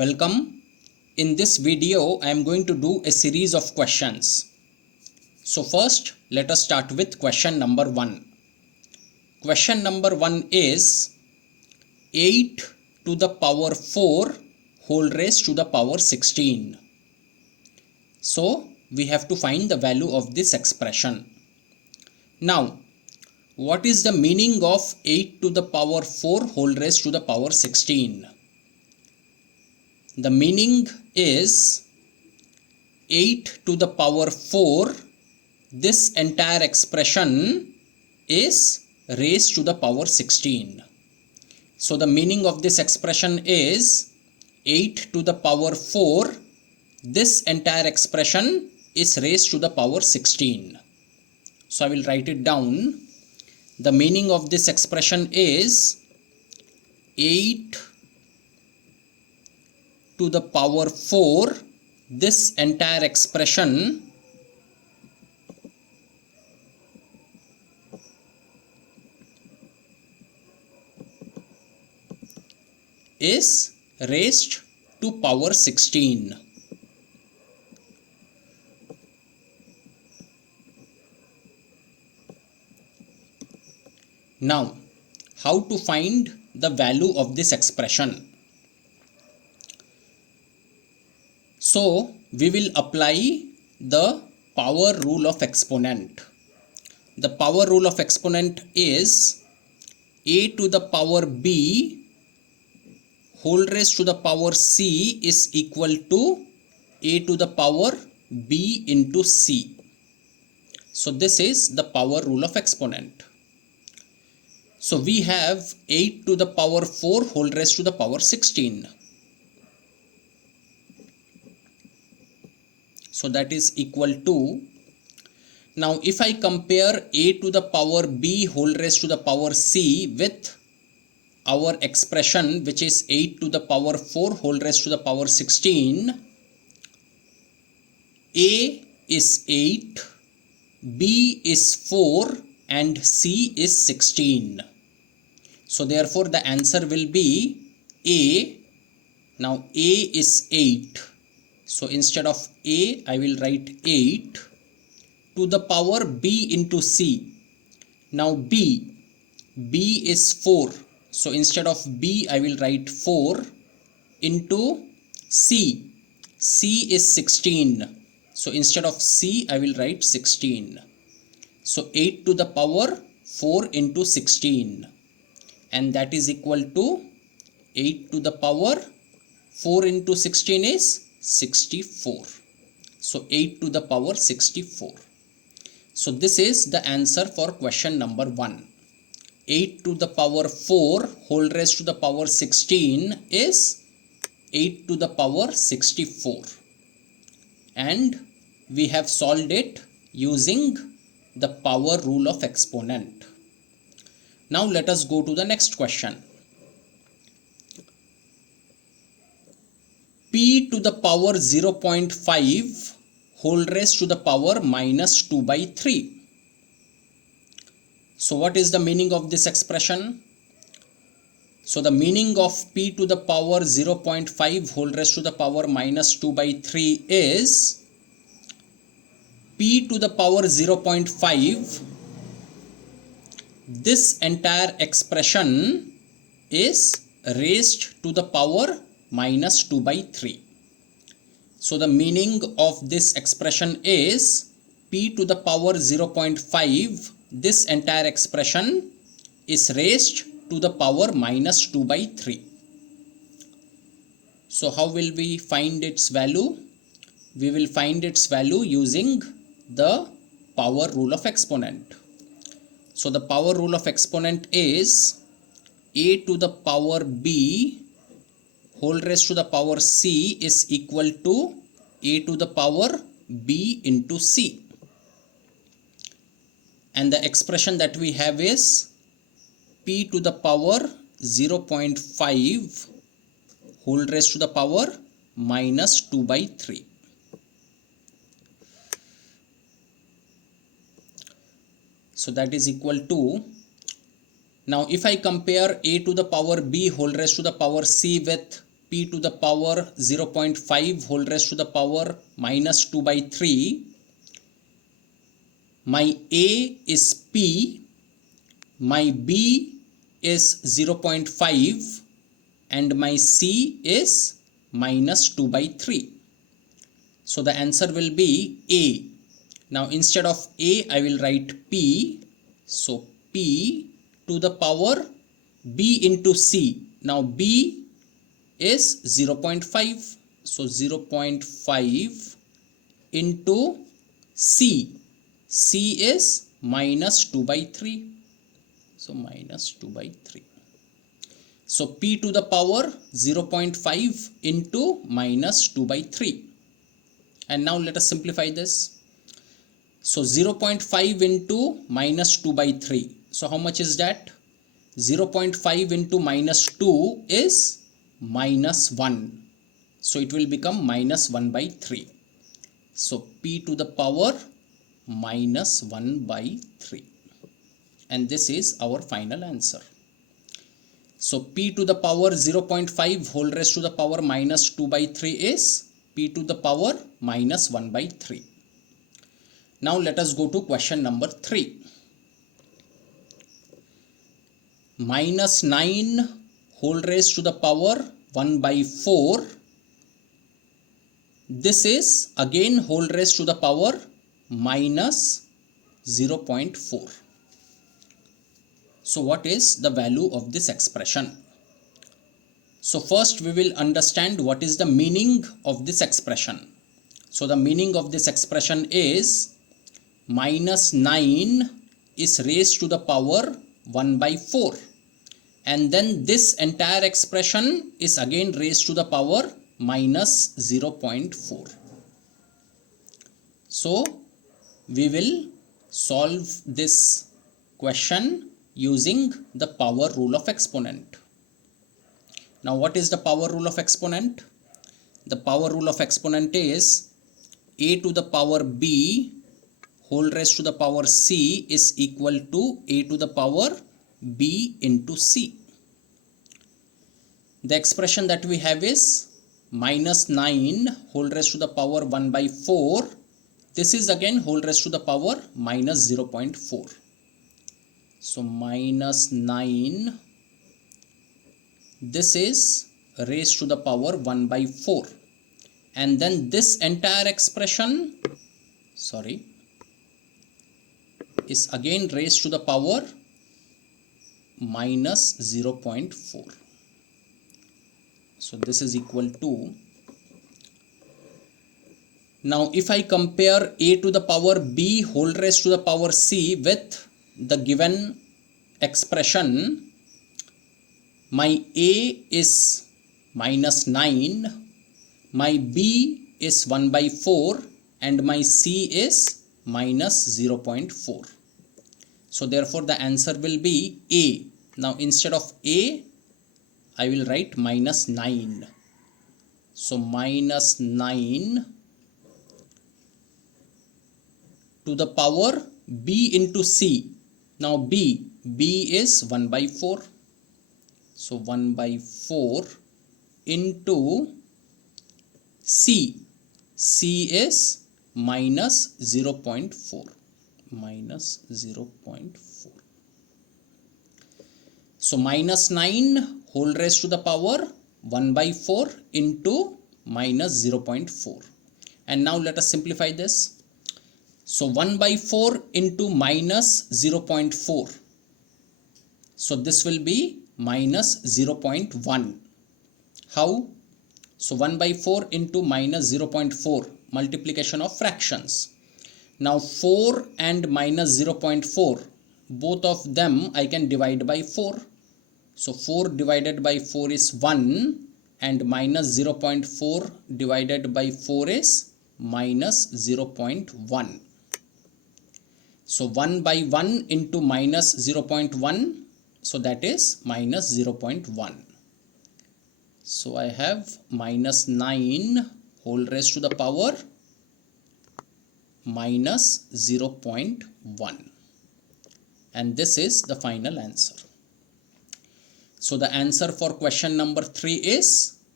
Welcome. In this video, I am going to do a series of questions. So first, let us start with question number 1. Question number 1 is 8 to the power 4 whole raised to the power 16. So we have to find the value of this expression. Now, what is the meaning of 8 to the power 4 whole raised to the power 16? The meaning is 8 to the power 4, this entire expression is raised to the power 16. So the meaning of this expression is 8 to the power 4, this entire expression is raised to the power 16. So I will write it down. The meaning of this expression is 8 to the power 4, this entire expression is raised to power 16. Now, how to find the value of this expression? So, we will apply the power rule of exponent. The power rule of exponent is a to the power b whole raised to the power c is equal to a to the power b into c. So, this is the power rule of exponent. So, we have 8 to the power 4 whole raised to the power 16. So that is equal to, now if I compare a to the power b whole raised to the power c with our expression which is 8 to the power 4 whole raised to the power 16, a is 8, b is 4 and c is 16. So therefore the answer will be a. Now a is 8. So instead of a, I will write 8 to the power b into c. Now b is 4. So instead of b, I will write 4 into c. C is 16. So instead of c, I will write 16. So 8 to the power 4 into 16. And that is equal to 8 to the power 4 into 16 is 64. So 8 to the power 64. So this is the answer for question number 1. 8 to the power 4 whole raised to the power 16 is 8 to the power 64. And we have solved it using the power rule of exponent. Now let us go to the next question. P to the power 0.5 whole raised to the power minus 2 by 3. So what is the meaning of this expression? So the meaning of p to the power 0.5 whole raised to the power minus 2 by 3 is p to the power 0.5, this entire expression is raised to the power minus 2 by 3. So the meaning of this expression is p to the power 0.5, this entire expression is raised to the power minus 2 by 3. So how will we find its value? We will find its value using the power rule of exponent. So the power rule of exponent is a to the power b whole raised to the power c is equal to a to the power b into c. And the expression that we have is p to the power 0.5 whole raised to the power minus 2 by 3. So that is equal to, now if I compare a to the power b whole raised to the power c with p to the power 0.5 whole raised to the power minus 2 by 3. My a is p, my b is 0.5 and my c is minus 2 by 3. So the answer will be A. Now instead of A, I will write P. So P to the power B into C. Now B is 0.5. So 0.5 into C. C is minus 2 by 3. So minus 2 by 3. So P to the power 0.5 into minus 2 by 3. And now let us simplify this. So 0.5 into minus 2 by 3. So how much is that? 0.5 into minus 2 is minus 1. So it will become minus 1 by 3. So p to the power minus 1 by 3. And this is our final answer. So p to the power 0.5 whole raised to the power minus 2 by 3 is p to the power minus 1 by 3. Now let us go to question number 3. Minus 9 whole raised to the power 1 by 4. This is again whole raised to the power minus 0.4. So what is the value of this expression? So first we will understand what is the meaning of this expression. So the meaning of this expression is minus 9 is raised to the power 1 by 4. And then this entire expression is again raised to the power minus 0.4. So we will solve this question using the power rule of exponent. Now what is the power rule of exponent? The power rule of exponent is a to the power b whole raised to the power c is equal to a to the power b into c. The expression that we have is minus 9 whole raised to the power 1 by 4. This is again whole raised to the power minus 0.4. So minus 9, this is raised to the power 1 by 4. And then this entire expression, is again raised to the power minus 0.4. So this is equal to, now if I compare a to the power b whole raised to the power c with the given expression, my a is minus 9, my b is 1 by 4 and my c is minus 0.4. So therefore the answer will be A. Now instead of A, I will write minus 9. So minus 9 to the power b into c. Now b is 1 by 4. So 1 by 4 into c is minus 0.4. So minus 9 whole raised to the power 1 by 4 into minus 0.4. And now let us simplify this. So 1 by 4 into minus 0.4. So this will be minus 0.1. How? So 1 by 4 into minus 0.4, multiplication of fractions. Now 4 and minus 0.4, both of them I can divide by 4. So 4 divided by 4 is 1 and minus 0.4 divided by 4 is minus 0.1. So 1 by 1 into minus 0.1, so that is minus 0.1. So I have minus 9 whole raised to the power minus 0.1. And this is the final answer. So the answer for question number 3 is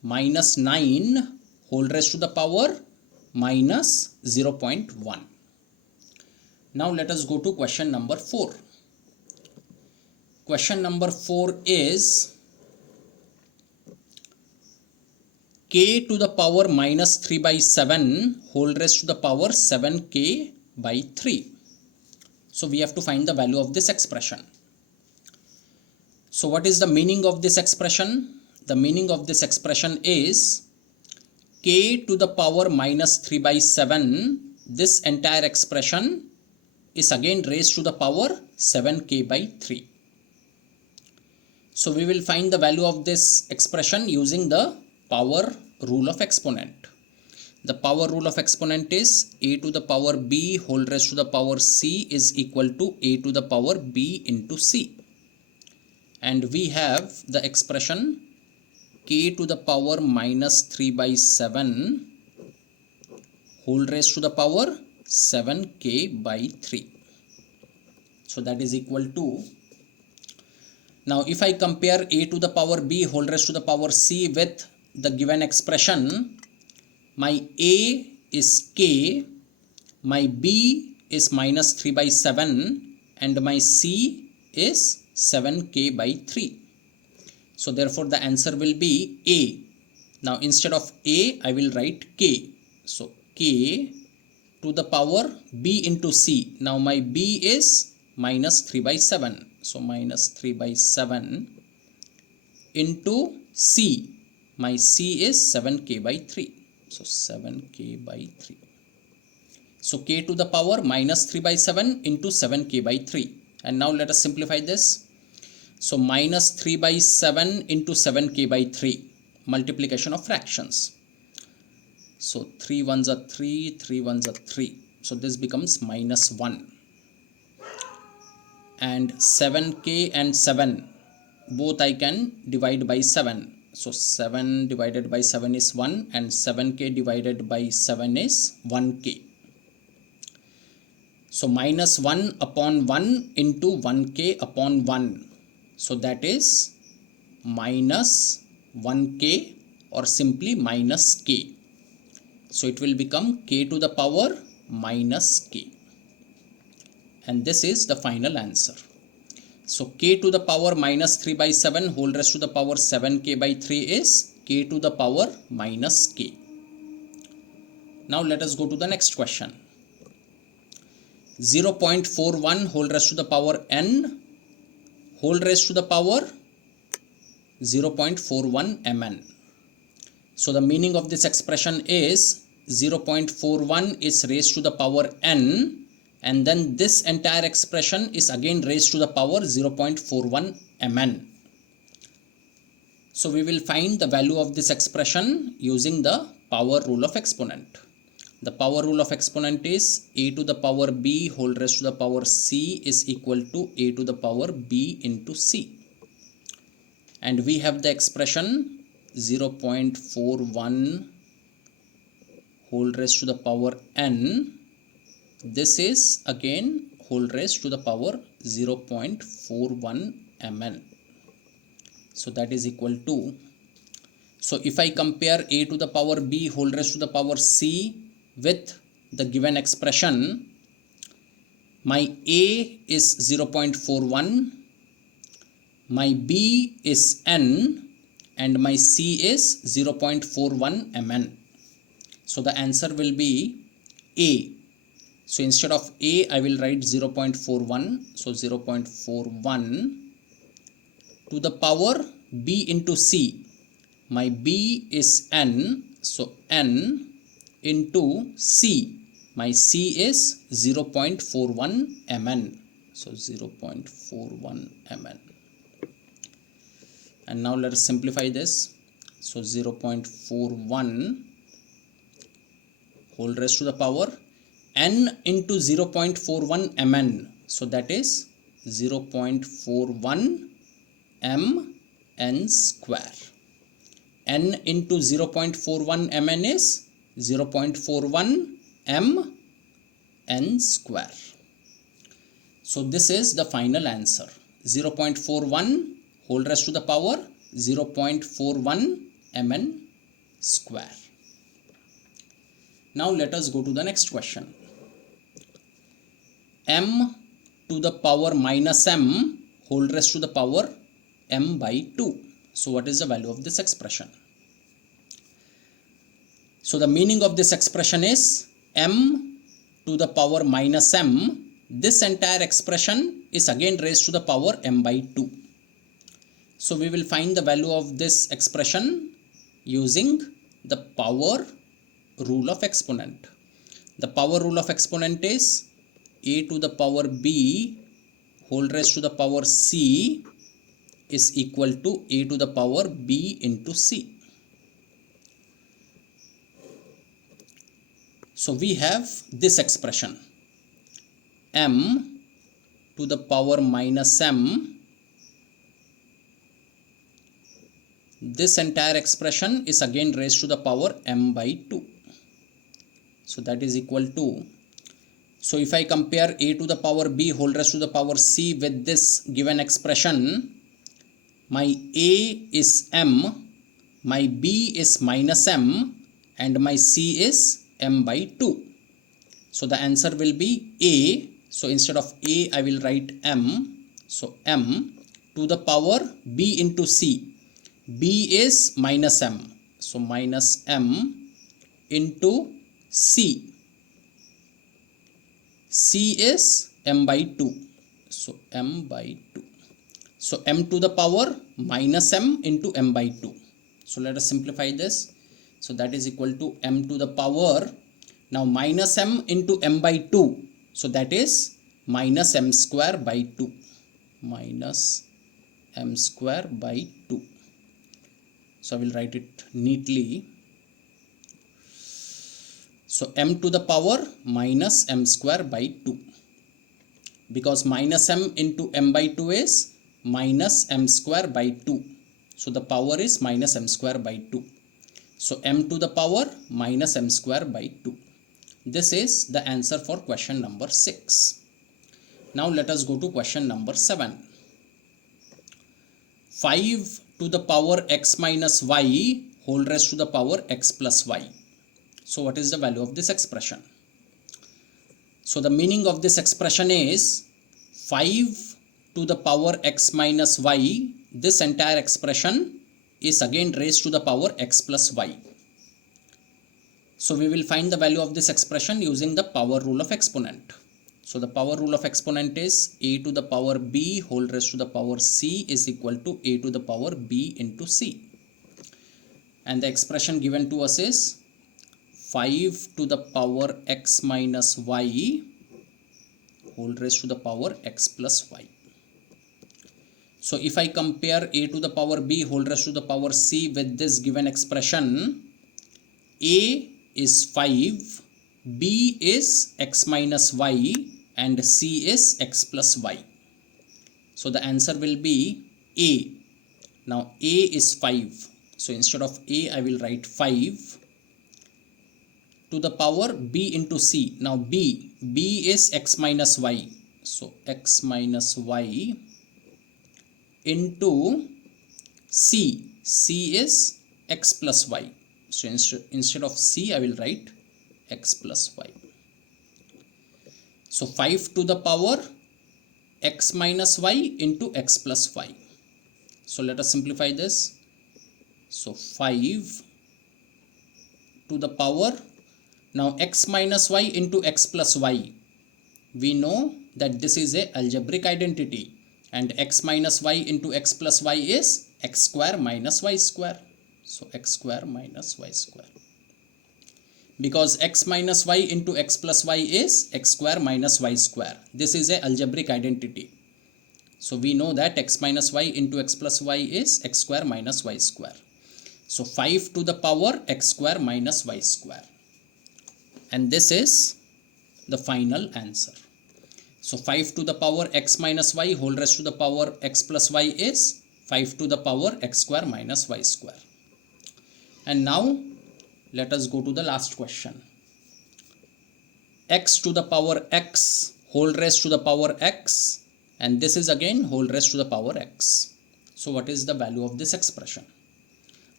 minus 9 whole raised to the power minus 0.1. Now let us go to question number 4. Question number 4 is k to the power minus 3 by 7 whole raised to the power 7k by 3. So we have to find the value of this expression. So what is the meaning of this expression? The meaning of this expression is k to the power minus 3 by 7. This entire expression is again raised to the power 7k by 3. So we will find the value of this expression using the power rule of exponent. The power rule of exponent is a to the power b whole raised to the power c is equal to a to the power b into c. And we have the expression k to the power minus 3 by 7 whole raised to the power 7k by 3. So that is equal to, now if I compare a to the power b whole raised to the power c with the given expression, my a is k, my b is minus 3 by 7 and my c is 7k by 3. So therefore the answer will be a. Now instead of a I will write k. So k to the power b into c. Now my b is minus 3 by 7. So minus 3 by 7 into c. My c is 7k by 3. So 7k by 3. So k to the power minus 3 by 7 into 7k by 3. And now let us simplify this. So minus 3 by 7 into 7k by 3. Multiplication of fractions. So 3 ones are 3, 3 ones are 3. So this becomes minus 1. And 7k and 7. Both I can divide by 7. So 7 divided by 7 is 1 and 7k divided by 7 is 1k. So minus 1 upon 1 into 1k upon 1. So that is minus 1k or simply minus k. So it will become k to the power minus k. And this is the final answer. So k to the power minus 3 by 7 whole raised to the power 7k by 3 is k to the power minus k. Now let us go to the next question. 0.41 whole raised to the power n whole raised to the power 0.41 mn. So the meaning of this expression is 0.41 is raised to the power n, and then this entire expression is again raised to the power 0.41 mn. So we will find the value of this expression using the power rule of exponent. The power rule of exponent is a to the power b whole raised to the power c is equal to a to the power b into c. And we have the expression 0.41 whole raised to the power n. This is again whole raised to the power 0.41 mn. So that is equal to, so if I compare a to the power b whole raised to the power c with the given expression, my a is 0.41, my b is n, and my c is 0.41 mn. So the answer will be a. So instead of a I will write 0.41. So 0.41 to the power b into c. My b is n. So n into c. My c is 0.41 mn. So 0.41 mn. And now let us simplify this. So 0.41 whole raised to the power n into 0.41 mn. So that is 0.41 mn square. N into 0.41 mn is 0.41 mn square. So this is the final answer. 0.41 whole raised to the power 0.41 mn square. Now let us go to the next question. M to the power minus m whole raised to the power m by 2. So what is the value of this expression? So the meaning of this expression is m to the power minus m. This entire expression is again raised to the power m by 2. So we will find the value of this expression using the power rule of exponent. The power rule of exponent is a to the power b whole raised to the power c is equal to a to the power b into c. So we have this expression m to the power minus m. This entire expression is again raised to the power m by 2. So that is equal to, so if I compare a to the power b whole raised to the power c with this given expression, my a is m, my b is minus m, and my c is m by 2. So the answer will be a. So instead of a, I will write m. So m to the power b into c. B is minus m. So minus m into c. C is m by 2. So m by 2. So m to the power minus m into m by 2. So let us simplify this. So that is equal to m to the power. Now minus m into m by 2. So that is minus m square by 2. Minus m square by 2. So I will write it neatly. So m to the power minus m square by 2. Because minus m into m by 2 is minus m square by 2. So the power is minus m square by 2. So m to the power minus m square by 2. This is the answer for question number 6. Now let us go to question number 7. 5 to the power x minus y whole raised to the power x plus y. So what is the value of this expression? So the meaning of this expression is 5 to the power x minus y. This entire expression is again raised to the power x plus y. So we will find the value of this expression using the power rule of exponent. So the power rule of exponent is a to the power b whole raised to the power c is equal to a to the power b into c. And the expression given to us is 5 to the power x minus y whole raised to the power x plus y. So if I compare a to the power b whole raised to the power c with this given expression, a is 5, b is x minus y, and c is x plus y. So the answer will be a. Now a is 5. So instead of a, I will write 5 to the power b into c. Now b is x minus y. So x minus y into c. C is x plus y. So instead of c, I will write x plus y. So 5 to the power x minus y into x plus y. So let us simplify this. So 5 to the power, now x minus y into x plus y. We know that this is a algebraic identity, and x minus y into x plus y is x square minus y square. So x square minus y square. Because x minus y into x plus y is x square minus y square. This is a algebraic identity. So we know that x minus y into x plus y is x square minus y square. So 5 to the power x square minus y square. And this is the final answer. So 5 to the power x minus y whole raised to the power x plus y is 5 to the power x square minus y square. And now let us go to the last question. X to the power x whole raised to the power x, and this is again whole raised to the power x. So what is the value of this expression?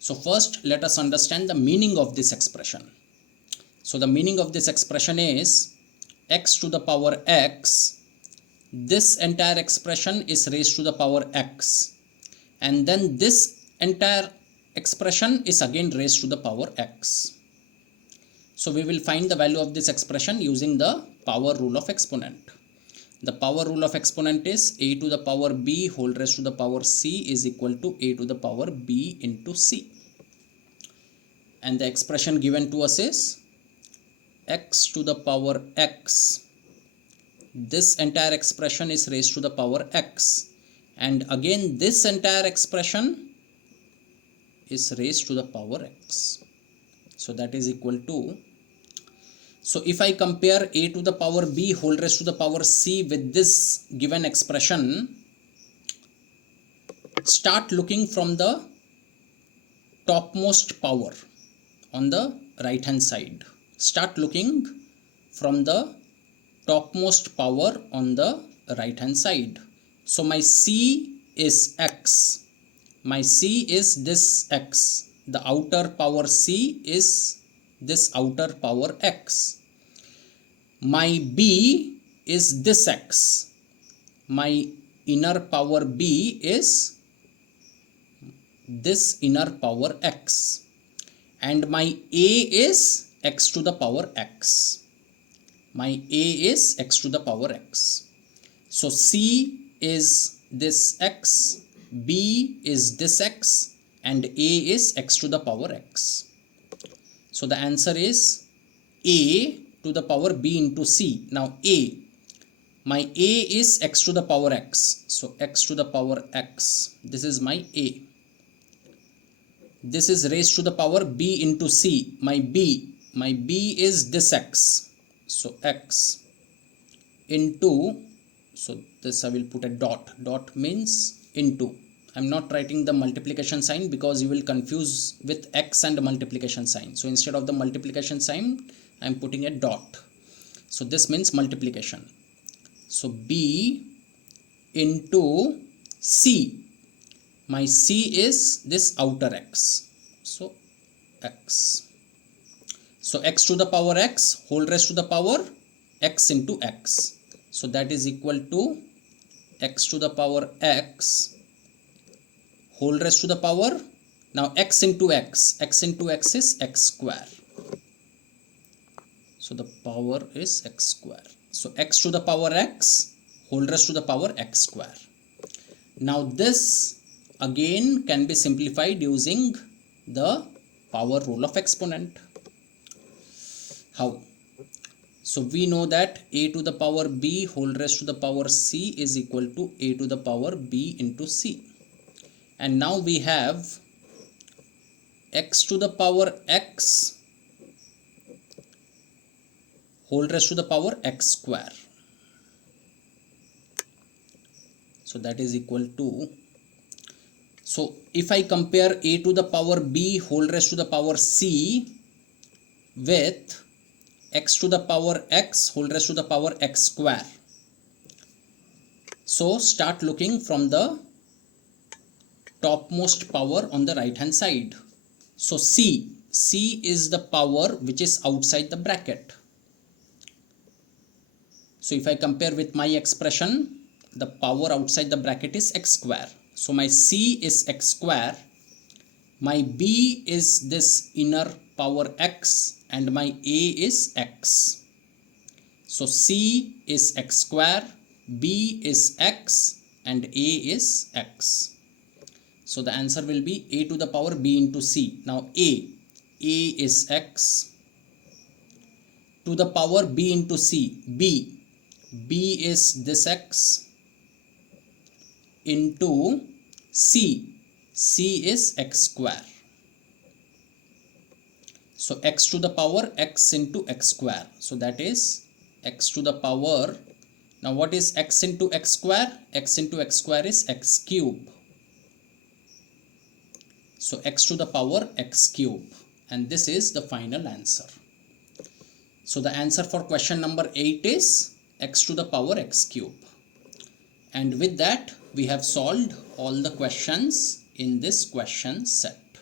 So first let us understand the meaning of this expression. So the meaning of this expression is x to the power x. This entire expression is raised to the power x, and then this entire expression is again raised to the power x. So we will find the value of this expression using the power rule of exponent. The power rule of exponent is a to the power b whole raised to the power c is equal to a to the power b into c. And the expression given to us is x to the power x. This entire expression is raised to the power x, and again this entire expression is raised to the power x. So that is equal to, so if I compare a to the power b whole raised to the power c with this given expression, start looking from the topmost power on the right hand side. Start looking from the topmost power on the right hand side. So my c is x. My c is this x. The outer power c is this outer power x. My b is this x. My inner power b is this inner power x. And my a is x to the power x. My a is x to the power x. So c is this x, b is this x, and a is x to the power x. So the answer is a to the power b into c. Now a, my a is x to the power x. So x to the power x, this is my a. This is raised to the power b into c. My b is this x. So x into, so this I will put a dot. Dot means into. I'm not writing the multiplication sign because you will confuse with x and multiplication sign. So instead of the multiplication sign, I'm putting a dot. So this means multiplication. So b into c. My c is this outer x. So x. So x to the power x whole raised to the power x into x. So that is equal to x to the power x whole raised to the power, now x into x. X into x is x square. So the power is x square. So x to the power x whole raised to the power x square. Now this again can be simplified using the power rule of exponent. How? So we know that a to the power b whole raised to the power c is equal to a to the power b into c. And now we have x to the power x whole raised to the power x square. So that is equal to, so if I compare a to the power b whole raised to the power c with x to the power x whole raised to the power x square. So start looking from the topmost power on the right hand side. So c is the power which is outside the bracket. So if I compare with my expression, the power outside the bracket is x square. So my c is x square, my b is this inner power x, and my a is x. So c is x square, b is x, and a is x. So the answer will be a to the power b into c. Now a is x to the power b into c. B is this x into c is x square. So x to the power x into x square. So that is x to the power, now what is x into x square? X into x square is x cube. So x to the power x cube, and this is the final answer. So the answer for question number 8 is x to the power x cube. And with that we have solved all the questions in this question set.